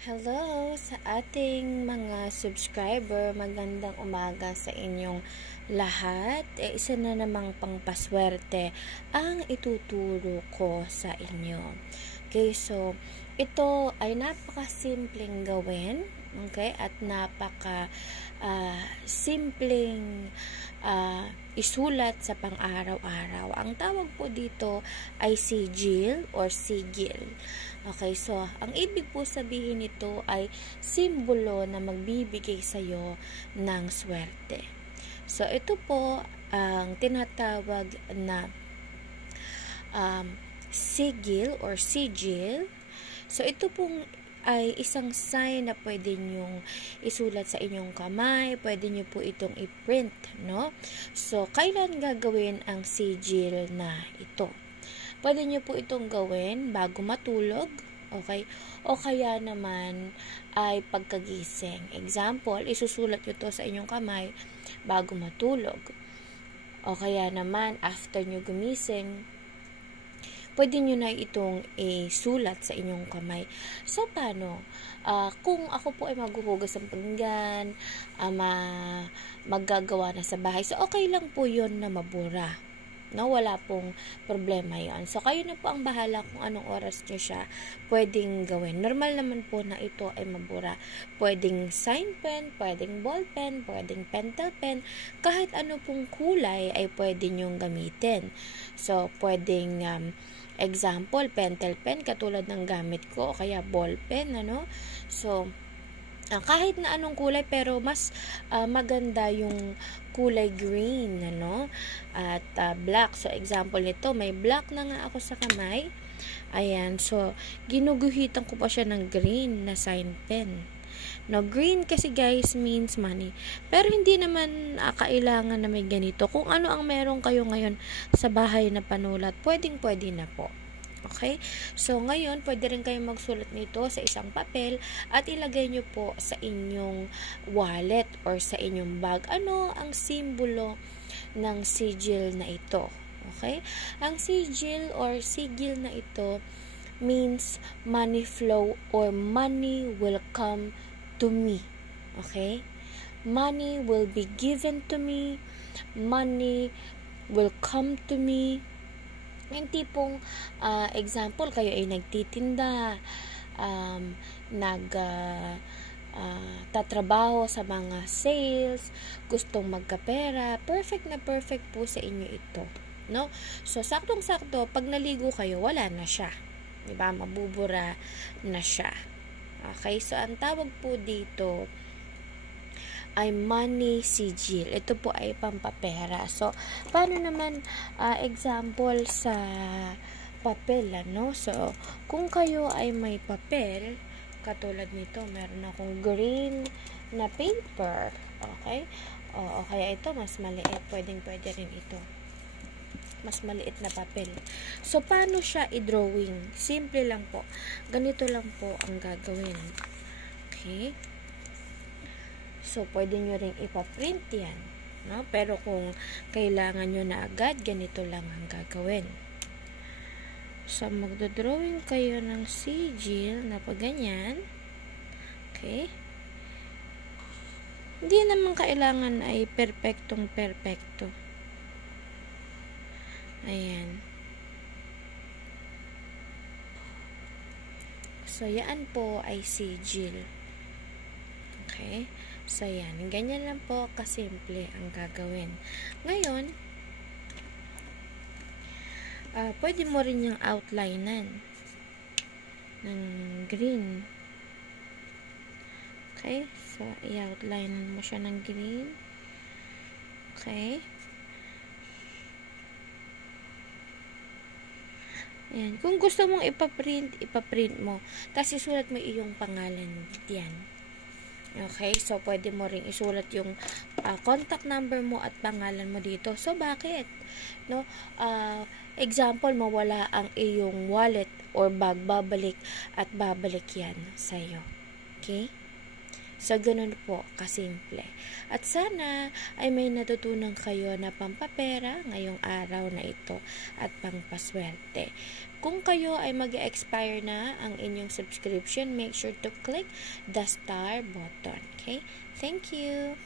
Hello sa ating mga subscriber. Magandang umaga sa inyong lahat. Isa na namang pangpaswerte ang ituturo ko sa inyo. Okay, so ito ay napaka-simpleng gawin. Okay, at napaka-simpleng isulat sa pang-araw-araw. Ang tawag po dito ay sigil or sigil. Okay, so ang ibig po sabihin nito ay simbolo na magbibigay sa iyo ng swerte. So ito po ang tinatawag na sigil or sigil. So ito pong ay isang sign na pwede nyong isulat sa inyong kamay, pwede nyo po itong i-print, no? So, kailan gagawin ang sigil na ito? Pwede nyo po itong gawin bago matulog, okay? O kaya naman ay pagkagising. Example, isusulat nyo to sa inyong kamay bago matulog. O kaya naman, after nyo gumising, pwede nyo na itong isulat sa inyong kamay. So, paano? Kung ako po ay maghuhugas ng pinggan, maggagawa na sa bahay, so okay lang po yun na mabura. No, wala pong problema yon. So, kayo na po ang bahala kung anong oras nyo siya pwedeng gawin. Normal naman po na ito ay mabura. Pwedeng sign pen, pwedeng ball pen, pwedeng pentel pen, kahit ano pong kulay ay pwede nyong gamitin. So, pwedeng example, pentel pen, katulad ng gamit ko, o kaya ball pen, ano? So, kahit na anong kulay, pero mas maganda yung kulay green, ano? At black. So, example nito, may black na nga ako sa kamay. Ayan. So, ginuguhitan ko pa siya ng green na sign pen. No, green kasi guys means money. Pero hindi naman kailangan na may ganito. Kung ano ang meron kayo ngayon sa bahay na panulat, pwedeng-pwede na po. Okay? So, ngayon, pwede rin kayong magsulat nito sa isang papel at ilagay nyo po sa inyong wallet or sa inyong bag. Ano ang simbolo ng sigil na ito? Okay? Ang sigil or sigil na ito means money flow or money will come to me. Okay? Money will be given to me. Money will come to me. Yung tipong example, kayo ay nagtitinda, tatrabaho sa mga sales, gustong magkapera, perfect na perfect po sa inyo ito. No? So, saktong-sakto, pag naligo kayo, wala na siya. Diba? Mabubura na siya. Okay, so ang tawag po dito ay money sigil. Ito po ay pampapera. So, paano naman example sa papel, ano? So, kung kayo ay may papel, katulad nito, meron akong green na paper. Okay? O kaya ito, mas maliit. Pwede rin ito. Mas maliit na papel. So, paano siya i-drawing? Simple lang po. Ganito lang po ang gagawin. Okay? So, pwede nyo ring ipaprint yan. No? Pero kung kailangan nyo na agad, ganito lang ang gagawin. So, magdodrawing kayo ng sigil na paganyan. Okay? Hindi naman kailangan ay perfectong-perfecto. Ayan. So, yan po ay sigil. Okay? So, yan. Ganyan lang po kasimple ang gagawin. Ngayon, pwede mo rin yung outlinean ng green. Okay? So, i-outlinean mo siya ng green. Okay? Ayan. Kung gusto mong ipaprint mo. Tapos isulat mo iyong pangalan diyan. Okay? So, pwede mo ring isulat yung contact number mo at pangalan mo dito. So, bakit? No? Example, mawala ang iyong wallet or bag, babalik yan sa'yo. Okay? So, ganun po kasimple. At sana ay may natutunan kayo na pampapera ngayong araw na ito at pangpaswerte. Kung kayo ay mag-expire na ang inyong subscription, make sure to click the star button. Okay? Thank you!